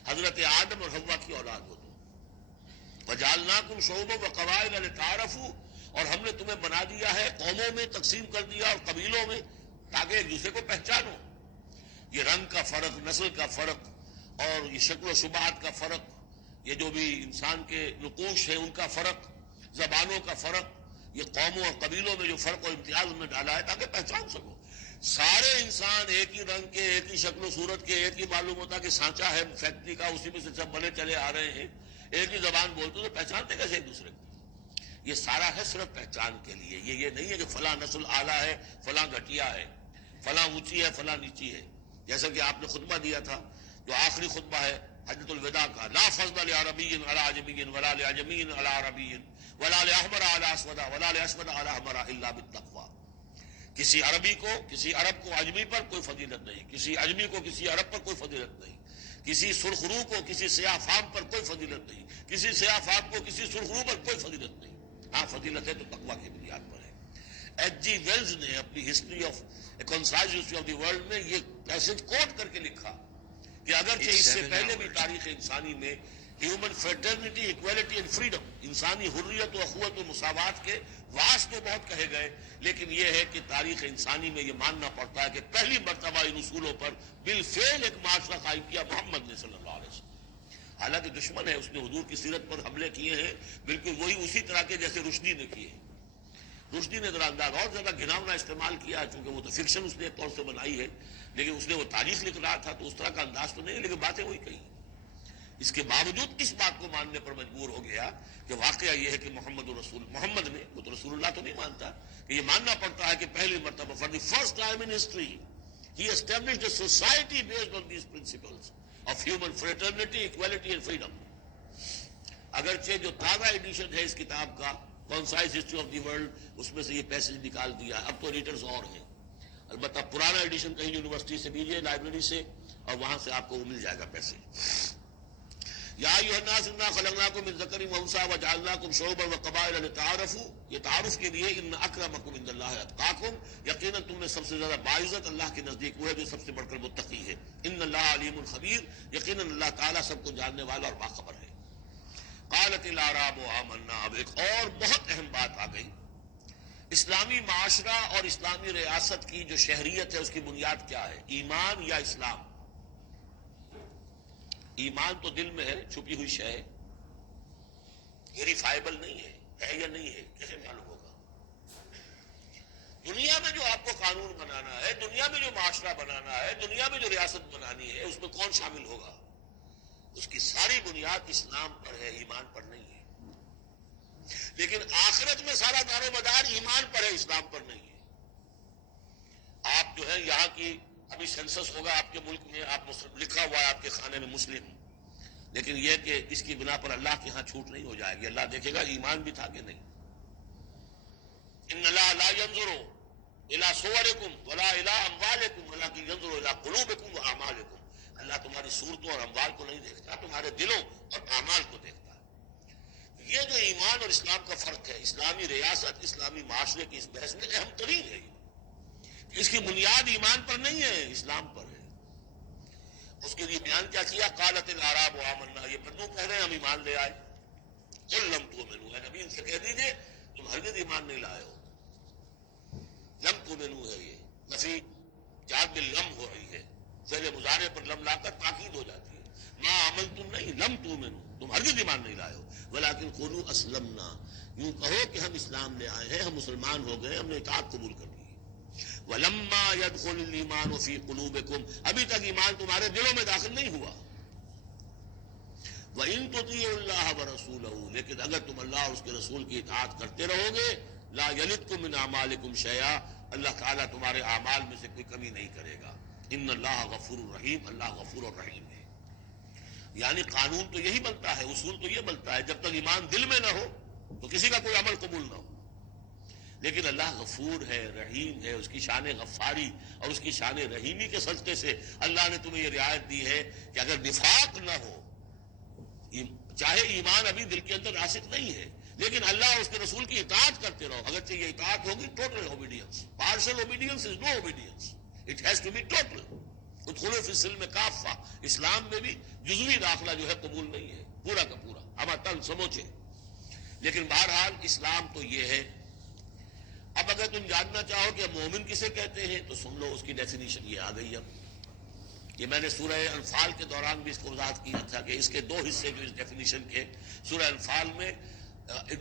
حضرت آدم اور حوا کی اولاد ہو تم۔ وجعلناکم شعوبا وقبائل لتعارفوا، اور ہم نے تمہیں بنا دیا ہے، قوموں میں تقسیم کر دیا اور قبیلوں میں، تاکہ ایک دوسرے کو پہچانو۔ یہ رنگ کا فرق، نسل کا فرق، اور یہ شکل و شبہات کا فرق، یہ جو بھی انسان کے نقوش ہیں ان کا فرق، زبانوں کا فرق، یہ قوموں اور قبیلوں میں جو فرق اور امتیاز انہوں نے ڈالا ہے تاکہ پہچان سکو۔ سارے انسان ایک ہی رنگ کے، ایک ہی شکل و صورت کے، ایک ہی معلوم ہوتا کہ سانچہ ہے فیکٹری کا، اسی میں سے سب بنے چلے آ رہے ہیں، ایک ہی زبان بولتے تو پہچانتے کیسے ایک دوسرے کو؟ یہ سارا ہے صرف پہچان کے لیے، یہ نہیں ہے کہ فلاں نسل اعلیٰ ہے فلاں گھٹیا ہے، فلاں اونچی ہے فلاں نیچی ہے۔ جیسا کہ آپ نے خطبہ دیا تھا، جو آخری خطبہ ہے حجۃ الوداع کا، لا فضل لعربی علی عجمی ولا لعجمی علی عربی ولا لاحمر علی اسود ولا لاسود علی احمر الا بالتقوی۔ کسی عربی کو، کسی عرب کو عجمی پر کوئی فضیلت نہیں، کسی عجمی کو کسی عرب پر کوئی فضیلت نہیں، کسی سرخ رو کو کسی سیاہ فام پر کوئی فضیلت نہیں، کسی سیاہ فام کو کسی سرخ رو پر کوئی فضیلت نہیں۔ ہاں فضیلت ہے تو تقویٰ کی بنیاد پر ہے۔ ایچ جی ویلز نے اپنی history of concise history of the world میں یہ پیسج کوٹ کر کے لکھا کہ اگرچہ اس سے پہلے بھی تاریخ انسانی میں human fraternity, equality and freedom, انسانی حریت و اخوت و مساوات کے واس تو بہت کہے گئے، لیکن یہ ہے کہ تاریخ انسانی میں یہ ماننا پڑتا ہے کہ پہلی مرتبہ ان اصولوں پر بالفعل ایک معاشرہ قائم کیا محمد نے صلی اللہ علیہ وسلم۔ حالانکہ دشمن ہے، اس نے حضور کی سیرت پر حملے کیے ہیں بالکل وہی اسی طرح کے جیسے رشدی نے کیے ہیں۔ رشدی نے ذرا انداز اور زیادہ گھناؤنا استعمال کیا، چونکہ وہ تو فکشن اس نے ایک طور سے بنائی ہے، لیکن اس نے وہ تاریخ لکھ رہا تھا تو اس طرح کا انداز تو نہیں، لیکن باتیں وہی کہی۔ اس کے باوجود اس بات کو ماننے پر مجبور ہو گیا کہ واقعہ یہ ہے کہ محمد نے، وہ تو رسول اللہ تو نہیں مانتا، کہ یہ ماننا پڑتا ہے کہ پہلی مرتبہ for the first time in history he established a society based on these principles of human fraternity, equality and freedom۔ اگرچہ جو تازہ ایڈیشن ہے اس کتاب کا concise history of the world, اس میں سے یہ پیسج نکال دیا ہے، اب تو ایڈیٹرز اور ہیں، البتہ پرانا ایڈیشن کہیں یونیورسٹی سے لیجیے، لائبریری سے، اور وہاں سے آپ کو وہ مل جائے گا پیسج۔ یا ایھا الناس انا خلقناکم من ذکر و انثی وجعلناکم شعوبا وقبائل لتعارفوا، یہ تعارف کے لیے، ان اکرمکم عند اللہ اتقاکم، یقیناً تم میں سب سے زیادہ باعزت اللہ کے نزدیک وہ ہے جو سب سے بڑھ کر متقی ہے۔ ان اللہ علیم خبیر، یقیناً اللہ تعالیٰ سب کو جاننے والا اور باخبر ہے۔ قالت الاعراب آمنا، اب ایک اور بہت اہم بات آ گئی۔ اسلامی معاشرہ اور اسلامی ریاست کی جو شہریت ہے اس کی بنیاد کیا ہے؟ ایمان یا اسلام؟ ایمان تو دل میں ہے، چھپی ہوئی شے ہے، ویریفائبل نہیں ہے یا نہیں ہے کیسے معلوم ہوگا؟ دنیا میں جو آپ کو قانون بنانا ہے، دنیا میں جو معاشرہ بنانا ہے، دنیا میں جو ریاست بنانی ہے، اس میں کون شامل ہوگا؟ اس کی ساری بنیاد اسلام پر ہے، ایمان پر نہیں ہے۔ لیکن آخرت میں سارا دار و مدار ایمان پر ہے، اسلام پر نہیں ہے۔ آپ جو ہے یہاں کی، ابھی سینسس ہوگا آپ کے ملک میں، آپ لکھا ہوا ہے آپ کے خانے میں مسلم، لیکن یہ کہ اس کی بنا پر اللہ کے ہاں چھوٹ نہیں ہو جائے گی، اللہ دیکھے گا ایمان بھی تھا کہ نہیں۔ ان اللہ لا ينظر الى صورکم ولا الى اموالکم ولکن ينظر الى قلوبکم واعمالکم، اللہ تمہاری صورتوں اور اموال کو نہیں دیکھتا، تمہارے دلوں اور اعمال کو دیکھتا ہے۔ یہ جو ایمان اور اسلام کا فرق ہے، اسلامی ریاست، اسلامی معاشرے کی اس بحث میں اہم ترین ہے۔ اس کی بنیاد ایمان پر نہیں ہے، اسلام پر ہے۔ اس کے لیے بیان کیا کیا؟ قالت الاعراب آمنا، یہ بدو کہہ رہے ہیں ہم ایمان لے آئے۔ قل لم تؤمنوا، اے نبی ان سے کہہ دیجئے تم ہرگز ایمان نہیں لائے ہو۔ لم تؤمنوا ہے، یہ نفی جاد باللم ہو رہی ہے، فعل مضارع پر لم لا کر تاکید ہو جاتی ہے۔ ما آمنتم نہیں، لم تؤمنوا، تم ہرگز ایمان نہیں لائے ہو، ولکن قولوا اسلمنا، یوں کہو کہ ہم اسلام لے آئے ہیں، ہم مسلمان ہو گئے، ہم نے اطاعت قبول کر لی۔ وَلَمَّا يَدْخُلِ الْإِيمَانُ فِي قُلُوبِكُمْ، ابھی تک ایمان تمہارے دلوں میں داخل نہیں ہوا۔ وَإِن تُطِيعُوا اللَّهَ وَرَسُولَهُ، لیکن اگر تم اللہ اور اس کے رسول کی اطاعت کرتے رہو گے، لَا يَلِدْكُم مِّنْ أَعْمَالِكُمْ شَيْئًا، اللہ تعالیٰ تمہارے اعمال میں سے کوئی کمی نہیں کرے گا۔ ان اللہ غفور الرحیم، اللہ غفور الرحیم ہے۔ یعنی قانون تو یہی بنتا ہے، اصول تو یہ بنتا ہے، جب تک ایمان دل میں نہ ہو تو کسی کا کوئی عمل قبول نہ ہو۔ لیکن اللہ غفور ہے، رحیم ہے، اس کی شان غفاری اور اس کی شان رحیمی کے صدقے سے اللہ نے تمہیں یہ رعایت دی ہے کہ اگر نفاق نہ ہو، چاہے ایمان ابھی دل کے اندر راسخ نہیں ہے، لیکن اللہ اور اس کے رسول کی اطاعت کرتے رہو. اگرچہ یہ اطاعت ہوگی total obedience. Partial obedience is no obedience. It has to be total. ادخلوا فی السلم کافہ. اسلام میں بھی جزوی داخلہ جو ہے قبول نہیں ہے، پورا کا پورا ہمارا تن سموچے. لیکن بہرحال اسلام تو یہ ہے. اب اگر تم جاننا چاہو کہ مومن کسے کہتے ہیں تو سن لو، اس کی ڈیفینیشن یہ آ گئی. اب یہ میں نے سورہ انفال کے دوران بھی اس کو وضاحت کیا تھا کہ اس کے دو حصے جو اس ڈیفینیشن کے سورہ انفال میں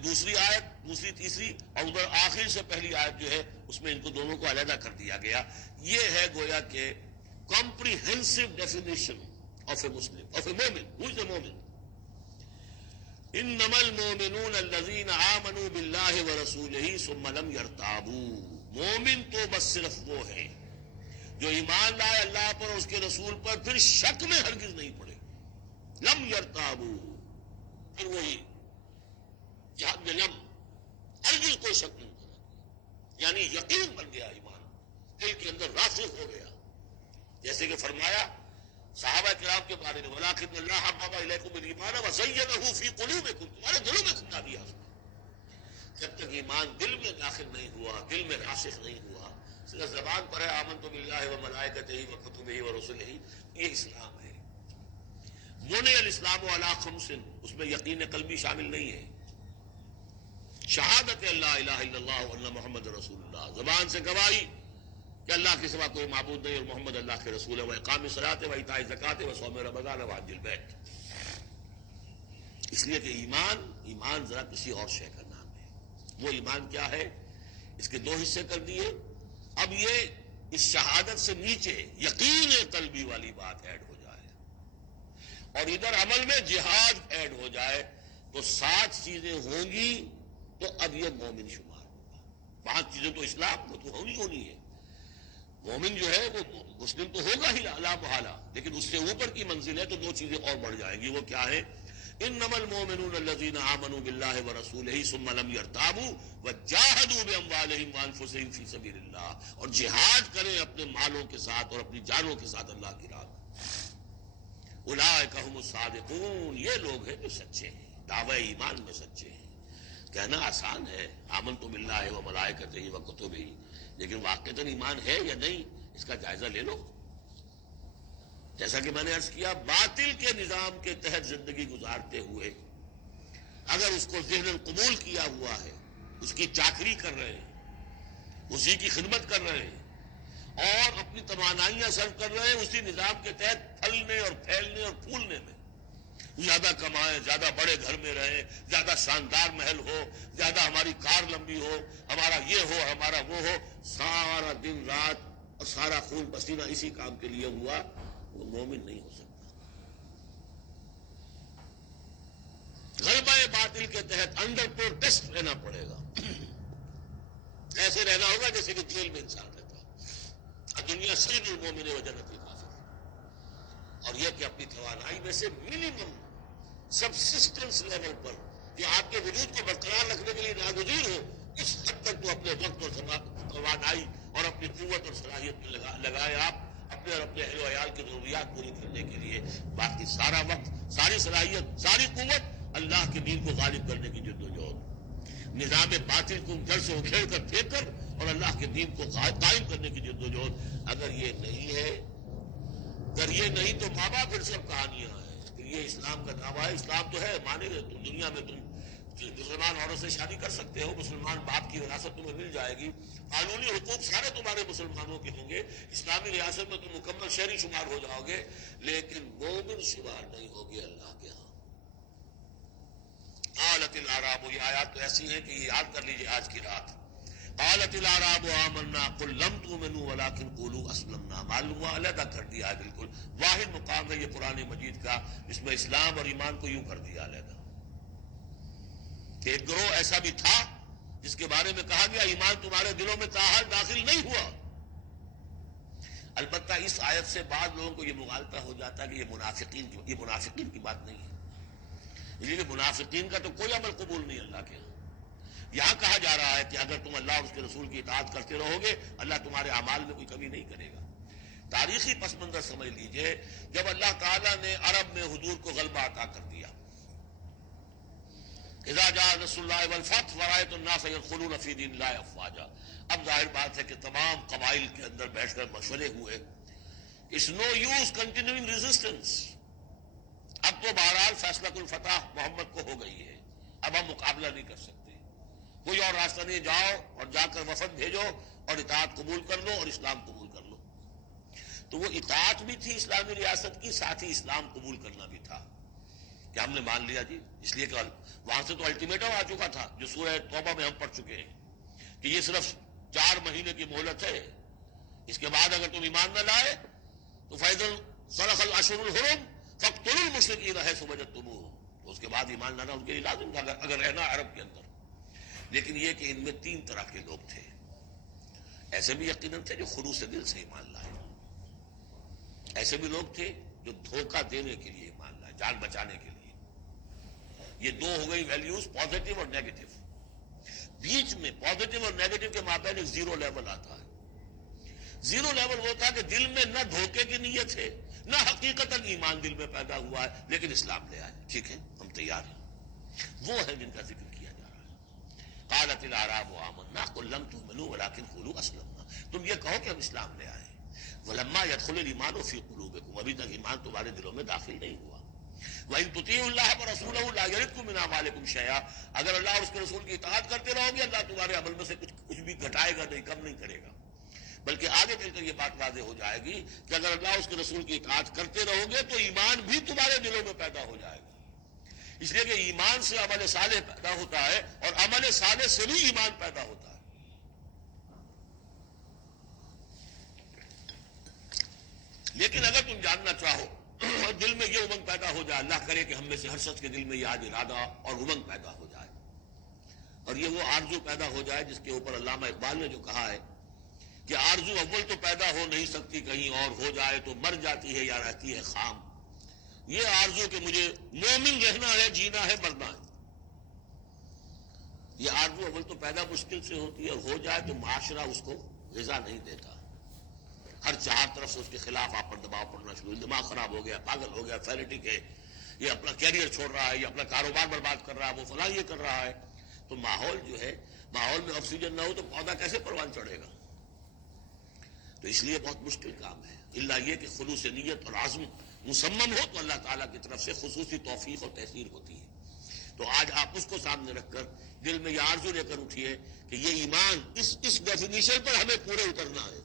دوسری آیت، دوسری تیسری، اور ادھر آخر سے پہلی آیت جو ہے اس میں ان کو دونوں کو علیحدہ کر دیا گیا. یہ ہے گویا کہ comprehensive definition of a Muslim, of a مومن. Who is a مومن؟ انما المؤمنون الذين آمنوا بالله ورسوله ثم لم يرتابوا. مومن تو بس صرف وہ ہے جو ایمان لائے اللہ پر اور اس کے رسول پر، پھر شک میں ہرگز نہیں پڑے. لم يرتابوا، پھر وہی جہاد میں لم، ہرگز کوئی شک نہیں کرا، یعنی یقین بن گیا، ایمان دل کے اندر راسخ ہو گیا. جیسے کہ فرمایا صحابہ کرام کے بارے میں، وَلَٰكِنَّ اللَّهَ حَبَّبَ إِلَيْكُمُ الْإِيمَانَ وَزَيَّنَهُ فِي قُلُوبِكُمْ. تمہارے دلوں میں خدا دیا اس نے. جب تک ایمان دل میں داخل نہیں ہوا، دل میں راسخ نہیں ہوا، صرف زبان پر ہے آمنت باللہ وملائکتہ وکتبہ ورسلہ، یہ اسلام ہے. بنی الاسلام علی خمس، اس میں یقین قلبی شامل نہیں ہے. شہادت اللہ الہ الا اللہ وان محمد رسول اللہ، زبان سے گواہی کہ اللہ کے سوا کوئی معبود نہیں اور محمد اللہ کے رسول ہے. وإقام الصلاۃ وإیتاء الزکوٰۃ وصوم رمضان وحج البیت. اس لیے کہ ایمان ذرا کسی اور شے کا نام ہے. وہ ایمان کیا ہے؟ اس کے دو حصے کر دیے. اب یہ اس شہادت سے نیچے یقین قلبی والی بات ایڈ ہو جائے اور ادھر عمل میں جہاد ایڈ ہو جائے تو 7 چیزیں ہوں گی تو اب یہ مومن شمار ہوگا. 5 چیزیں تو اسلام کو تو ہونی ہے. مومن جو ہے وہ مسلم تو ہوگا ہی لا محالہ، لیکن اس سے اوپر کی منزل ہے تو 2 چیزیں اور بڑھ جائیں گی. وہ کیا ہے؟ انما المؤمنون الذين آمنوا بالله ورسوله ثم لم يرتابوا وجاهدوا باموالهم وانفسهم في سبيل الله. اور جہاد کریں اپنے مالوں کے ساتھ اور اپنی جانوں کے ساتھ اللہ کی راہ میں. اولئک هم الصادقون، یہ لوگ ہیں جو سچے ہیں، دعوی ایمان میں سچے ہیں. کہنا آسان ہے آمنت باللہ وملائکتہ وکتبہ، لیکن واقعتاً ایمان ہے یا نہیں اس کا جائزہ لے لو. جیسا کہ میں نے عرض کیا، باطل کے نظام کے تحت زندگی گزارتے ہوئے اگر اس کو ذہناً قبول کیا ہوا ہے، اس کی چاکری کر رہے ہیں، اسی کی خدمت کر رہے ہیں اور اپنی توانائیاں صرف کر رہے ہیں اسی نظام کے تحت پھلنے اور پھیلنے اور پھولنے میں، زیادہ کمائیں، زیادہ بڑے گھر میں رہیں، زیادہ شاندار محل ہو، زیادہ ہماری کار لمبی ہو، ہمارا یہ ہو، ہمارا وہ ہو، سارا دن رات اور سارا خون پسینہ اسی کام کے لیے ہوا، وہ مومن نہیں ہو سکتا. غلبہ باطل کے تحت انڈر پروٹیسٹ رہنا پڑے گا. ایسے رہنا ہوگا جیسے کہ جیل میں انسان رہتا ہے. دنیا سجن المومن و جنت الکافر. اور یہ کہ اپنی توانائی میں سے منیمم سبسسٹنس لیول پر جو آپ کے وجود کو برقرار رکھنے کے لیے ناگزیر ہو، اس حد تک تو اپنے وقت اور توانائی اور اپنی قوت اور صلاحیت میں لگائے آپ اپنے اور اپنے اہل و عیال کی ضروریات پوری کرنے کے لیے. باقی سارا وقت، ساری صلاحیت، ساری قوت اللہ کے دین کو غالب کرنے کی جدوجہد، نظام باطل کو جڑ سے اکھیڑ کر پھینک کر اور اللہ کے دین کو قائم کرنے کی جدوجہد. اگر یہ نہیں ہے، اگر یہ نہیں تو ماں باپ پھر سب کہانیاں ہیں. پھر یہ اسلام کا دعویٰ ہے. اسلام تو ہے، مانے گے تم دنیا میں تم مسلمان عورت سے شادی کر سکتے ہو، مسلمان باپ کی وراثت تمہیں مل جائے گی، قانونی حقوق سارے تمہارے مسلمانوں کے ہوں گے، اسلامی ریاست میں تم مکمل شہری شمار ہو جاؤ گے، لیکن مومن شمار نہیں ہوگے اللہ کے ہاں. قالت الاعراب، یہ آیات تو ایسی ہیں کہ یہ یاد کر لیجیے آج کی رات. قالت الاعراب آمنا قل لم تؤمنوا ولكن قولوا اسلمنا. معلوم ہوا علیحدہ کر دیا ہے، بالکل واحد مقام ہے یہ قرآن مجید کا جس میں اسلام اور ایمان کو یوں کر دیا علیحدہ. کہ ایک گروہ ایسا بھی تھا جس کے بارے میں کہا گیا ایمان تمہارے دلوں میں تاحال داخل نہیں ہوا. البتہ اس آیت سے بعض لوگوں کو یہ مغالطہ ہو جاتا ہے کہ یہ منافقین کی بات نہیں ہے. لیکن منافقین کا تو کوئی عمل قبول نہیں اللہ کے. یہاں کہا جا رہا ہے کہ اگر تم اللہ اور اس کے رسول کی اطاعت کرتے رہو گے اللہ تمہارے اعمال میں کوئی کمی نہیں کرے گا. تاریخی پس منظر سمجھ لیجئے، جب اللہ تعالیٰ نے عرب میں حضور کو غلبہ عطا کر دیا اذا جاء نصر اللہ والفتح ورأیت الناس يدخلون فی دین اللہ افواجا. اب ظاہر بات ہے کہ تمام قبائل کے اندر بیٹھ کر مشورے ہوئے. It's no use continuing resistance. اب تو بہرحال فیصلہ الفتح محمد کو ہو گئی ہے، اب ہم مقابلہ نہیں کر سکتے، کوئی اور راستہ نہیں، جاؤ اور جا کر وفد بھیجو اور اطاعت قبول کر لو اور اسلام قبول کر لو. تو وہ اطاعت بھی تھی اسلامی ریاست کی، ساتھ ہی اسلام قبول کرنا بھی تھا کہ ہم نے مان لیا جی. اس لیے کہ وہاں سے تو الٹیمیٹم آ چکا تھا جو سورہ توبہ میں ہم پڑھ چکے ہیں کہ یہ صرف 4 مہینے کی مہلت ہے، اس کے بعد اگر تم ایمان نہ لائے تو فَإِذَا انْسَلَخَ الْأَشْهُرُ الْحُرُمُ فَاقْتُلُوا الْمُشْرِكِينَ حَيْثُ وَجَدتُّمُوهُمْ. تو اس کے بعد ایمان لانا ان کے لیے لازم تھا اگر رہنا عرب کے اندر. لیکن یہ کہ ان میں 3 طرح کے لوگ تھے. ایسے بھی یقیناً تھے جو خلوص دل سے ایمان لائے، ایسے بھی لوگ تھے جو دھوکہ دینے کے لیے ایمان لائے، جان بچانے کے لیے. یہ 2 ہو گئی ویلیوز، پازیٹو اور نیگیٹو. بیچ میں پازیٹو اور نیگیٹو کے مابین ایک زیرو لیول آتا ہے. زیرو لیول وہ تھا کہ دل میں نہ دھوکے کی نیت ہے، نہ حقیقتاً ایمان دل میں پیدا ہوا ہے، لیکن اسلام لے آئے. ٹھیک ہے، ہم تیار ہیں. وہ ہے جن کا ذکر کیا جا رہا ہے. قالت الاعراب آمنا قل لم تؤمنوا ولكن قولوا اسلمنا. تم یہ کہو کہ ہم اسلام لے آئے. ولما يدخل الايمان في قلوبكم، ابھی تک ایمان تمہارے دلوں میں داخل نہیں ہوا. وَإِن تُطِيعُوا اللَّهَ وَرَسُولَهُ لَا يَلِدْكُم مِّنْ أَعْمَالِكُم شَيْئًا. اگر اللہ اور اس کے رسول کی اطاعت کرتے رہو گے، اللہ تمہارے عمل میں سے کچھ بھی گھٹائے گا نہیں، کم نہیں کرے گا. بلکہ آگے چل کر یہ بات واضح ہو جائے گی کہ اگر اللہ اس کے رسول کی اطاعت کرتے رہو گے تو ایمان بھی تمہارے دلوں میں پیدا ہو جائے گا. اس لیے کہ ایمان سے عمل صالح پیدا ہوتا ہے اور عمل صالح سے بھی ایمان پیدا ہوتا ہے. لیکن اگر تم جاننا چاہو اور دل میں یہ امنگ پیدا ہو جائے، اللہ کرے کہ ہم میں سے ہر شخص کے دل میں یہ آج ارادہ اور امنگ پیدا ہو جائے اور یہ وہ آرزو پیدا ہو جائے جس کے اوپر علامہ اقبال نے جو کہا ہے کہ آرزو اول تو پیدا ہو نہیں سکتی، کہیں اور ہو جائے تو مر جاتی ہے یا رہتی ہے خام. یہ آرزو کہ مجھے مومن رہنا ہے، جینا ہے، مرنا ہے، یہ آرزو اول تو پیدا مشکل سے ہوتی ہے اور ہو جائے تو معاشرہ اس کو غذا نہیں دیتا. ہر 4 طرف سے اس کے خلاف آپ پر دباؤ پڑنا شروع، دماغ خراب ہو گیا، پاگل ہو گیا، فینیٹک ہے، یہ اپنا کیریئر چھوڑ رہا ہے، یہ اپنا کاروبار برباد کر رہا ہے، وہ فلاں یہ کر رہا ہے. تو ماحول جو ہے، ماحول میں آکسیجن نہ ہو تو پودا کیسے پروان چڑھے گا؟ تو اس لیے بہت مشکل کام ہے. اللہ یہ کہ خلوص نیت اور عزم مصمم ہو تو اللہ تعالیٰ کی طرف سے خصوصی توفیق اور تحصیل ہوتی ہے. تو آج آپ اس کو سامنے رکھ کر دل میں یہ آرزو لے کر اٹھیے کہ یہ ایمان اس ڈیفینیشن پر ہمیں پورے اترنا ہے.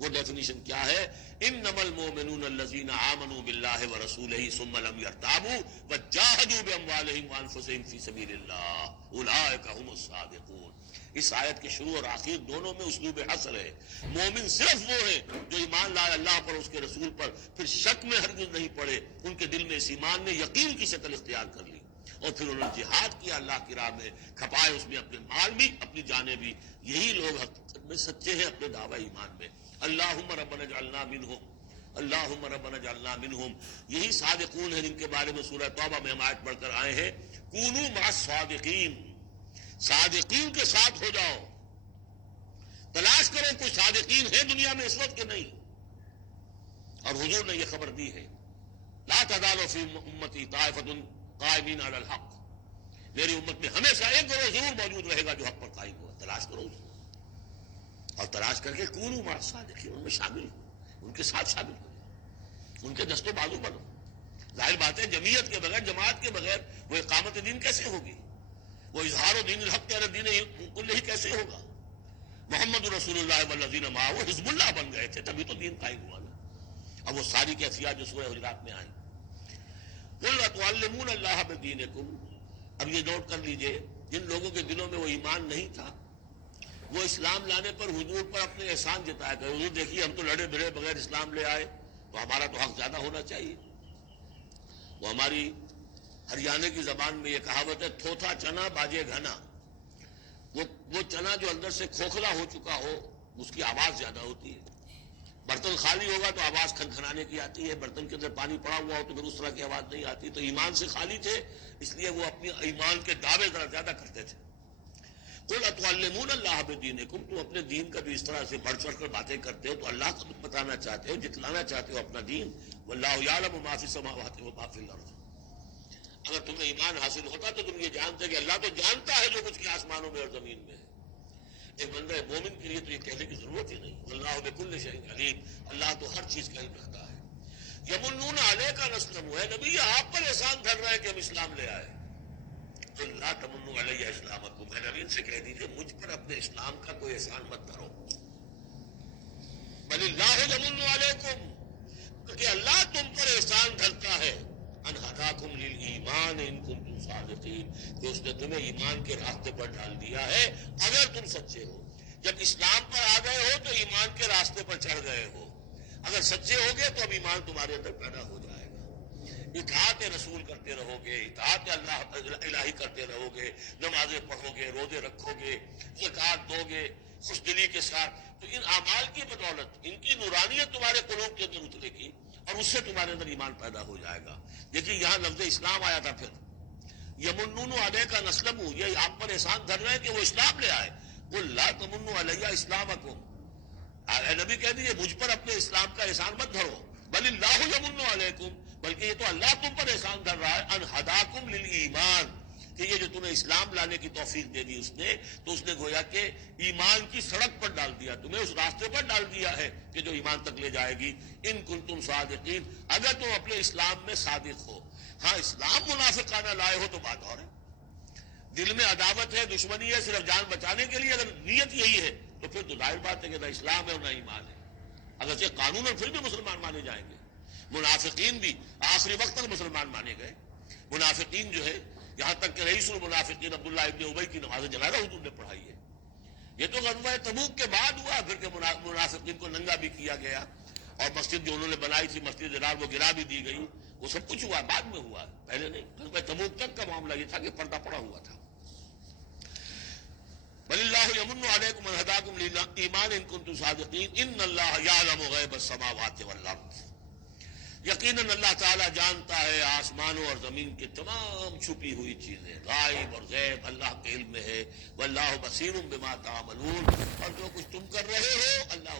وہ ڈیفینیشن کیا ہے؟ انما المؤمنون الذین آمنوا باللہ ورسولہ ثم لم یرتابوا وجاہدوا باموالہم وانفسہم فی سبیل اللہ اولئک هم الصادقون. اس آیت کے شروع اور آخر دونوں میں اسلوب حصر ہے. مومن صرف وہ ہیں جو ایمان لائے اللہ پر، اس کے رسول پر، پھر شک میں ہرگز نہیں پڑے، ان کے دل میں اس ایمان نے یقین کی شکل اختیار کر لی اور پھر انہوں نے جہاد کیا اللہ کی راہ میں، کھپائے اس میں اپنے مال بھی، اپنی جانیں بھی. یہی لوگ حقیقت میں سچے ہیں اپنے دعوی ایمان میں. اللہم ربنا اجعلنا منہم، اللہم ربنا اجعلنا منہم. یہی صادقون ہیں جن کے بارے میں سورہ توبہ میں ہم آیت پڑھ کر آئے ہیں، کونوا مع الصادقین، صادقین کے ساتھ ہو جاؤ. تلاش کرو کوئی صادقین ہے دنیا میں اس وقت کہ نہیں. اور حضور نے یہ خبر دی ہے، لا تزال فی امتی طائفۃ قائمین علی الحق. میری امت میں ہمیشہ ایک گروہ ضرور موجود رہے گا جو حق پر قائم ہوا. تلاش کرو اس کو اور تلاش کر کے کونوا مع الصادقین، ان میں شامل ہو، ان کے ساتھ شامل ہو، ان کے دست و بازو بنو. ظاہر بات ہے جمعیت کے بغیر، جماعت کے بغیر وہ اقامت دین کیسے ہوگی؟ وہ اظہار دین الحق علی الدین کلہ کیسے ہوگا؟ محمد رسول اللہ والذین معہ حزب اللہ بن گئے تھے، تبھی تو دین قائم ہوا نا. اب وہ ساری کیفیات جو سورہ حجرات میں آئیں. قل اتعلمون اللہ بدینکم. اب یہ نوٹ کر لیجئے، جن لوگوں کے دلوں میں وہ ایمان نہیں تھا، وہ اسلام لانے پر حضور پر اپنے احسان جتایا کہ حضور دیکھیے ہم تو لڑے بھڑے بغیر اسلام لے آئے، تو ہمارا تو حق زیادہ ہونا چاہیے. وہ ہماری ہریانے کی زبان میں یہ کہاوت ہے، تھوتھا چنا باجے گھنا. وہ چنا جو اندر سے کھوکھلا ہو چکا ہو اس کی آواز زیادہ ہوتی ہے. برتن خالی ہوگا تو آواز کھنکھنانے کی آتی ہے، برتن کے اندر پانی پڑا ہوا ہو تو پھر اس طرح کی آواز نہیں آتی. تو ایمان سے خالی تھے، اس لیے وہ اپنی ایمان کے دعوے ذرا زیادہ کرتے تھے. قل اتعلمون اللہ بدینکم، تم اپنے دین کا جو اس طرح سے بڑھ چڑھ کر باتیں کرتے ہو تو اللہ کو تم بتانا چاہتے ہو، جتلانا چاہتے ہو اپنا دین. واللہ یعلم ما فی السماوات و ما فی الارض. اگر تمہیں ایمان حاصل ہوتا تو تم یہ جانتے کہ اللہ تو جانتا ہے جو کچھ کے آسمانوں میں اور زمین میں ہے. ایک بندہ مومن کے لیے تو یہ کہنے کی ضرورت ہی نہیں. اللہ بکل شیء علیم، اللہ تو ہر چیز کا علم رکھتا ہے. یمنون علیک ان اسلموا، ہے نبی آپ پر احسان دھر رہے ہیں کہ ہم اسلام لے آئے. تو لا تمنوا علی اسلامکم، میں نبی سے کہہ دیجیے مجھ پر اپنے اسلام کا کوئی احسان مت دھرو. بل اللہ یمن علیکم، کہ اللہ تم پر احسان دھرتا ہے. ان ہداکم للایمان ان کنتم صادقین، کہ اس نے تمہیں ایمان کے راستے پر ڈال دیا ہے اگر تم سچے ہو. جب اسلام پر آ گئے ہو تو ایمان کے راستے پر چڑھ گئے ہو. اگر سچے ہو گے تو اب ایمان تمہارے اندر پیدا ہو جائے گا. اطاعت رسول کرتے رہو گے، اطاعت اللہ الہی کرتے رہو گے، نمازیں پڑھو گے، روزے رکھو گے، زکوٰۃ دو گے خوش دلی کے ساتھ، تو ان اعمال کی بدولت ان کی نورانیت تمہارے قلوب کے اندر اترے گی اور اس سے تمہارے اندر ایمان پیدا ہو جائے گا. دیکھیے یہاں لفظ اسلام آیا تھا. پھر یمنون علیک ان اسلموا، یہ آپ پر احسان دھر رہے ہیں کہ وہ اسلام لے آئے. قل لا تمنوا علی اسلامکم، اے نبی کہہ دیجیے مجھ پر اپنے اسلام کا احسان مت دھرو. بل اللہ یمن علیکم، بلکہ یہ تو اللہ تم پر احسان دھر رہا ہے. ان ہداکم للایمان، کہ یہ جو تمہیں اسلام لانے کی توفیق دے دی اس نے، تو اس نے گویا کہ ایمان کی سڑک پر ڈال دیا، تمہیں اس راستے پر ڈال دیا ہے کہ جو ایمان تک لے جائے گی. ان کنتم صادقین، اگر تم اپنے اسلام میں صادق ہو. ہاں اسلام منافقانہ لائے ہو تو بات اور ہے، دل میں عداوت ہے، دشمنی ہے، صرف جان بچانے کے لیے اگر نیت یہی ہے تو پھر تو ظاہر بات ہے کہ نہ اسلام ہے اور نہ ایمان ہے. اگرچہ قانون اور پھر بھی مسلمان مانے جائیں گے. منافقین بھی آخری وقت تک مسلمان مانے گئے. منافقین جو ہے، یہاں تک کہ رئیس المنافقین عبداللہ ابن ابی کی نماز جنازہ حضور نے پڑھائی ہے. یہ تو غزوہ تبوک کے بعد ہوا، پھر کہ منافقین کو ننگا بھی کیا گیا اور مسجد جو انہوں نے بنائی تھی مسجد درار وہ گرا بھی دی گئی. وہ سب کچھ ہوا بعد میں ہوا، پہلے نہیں. غزوہ تبوک تک کا معاملہ یہ تھا کہ پردہ پڑا ہوا تھا. بل اللہ یمن علیکم ان ہداکم للایمان ان کنتم صادقین ان اللہ یعلم غیب السماوات والارض، یقیناً اللہ تعالیٰ جانتا ہے آسمانوں اور زمین کی تمام چھپی ہوئی چیزیں. غائب اور غیب اللہ کے علم میں ہے. واللہ بصیر بما تعملون، اور جو کچھ تم کر رہے ہو اللہ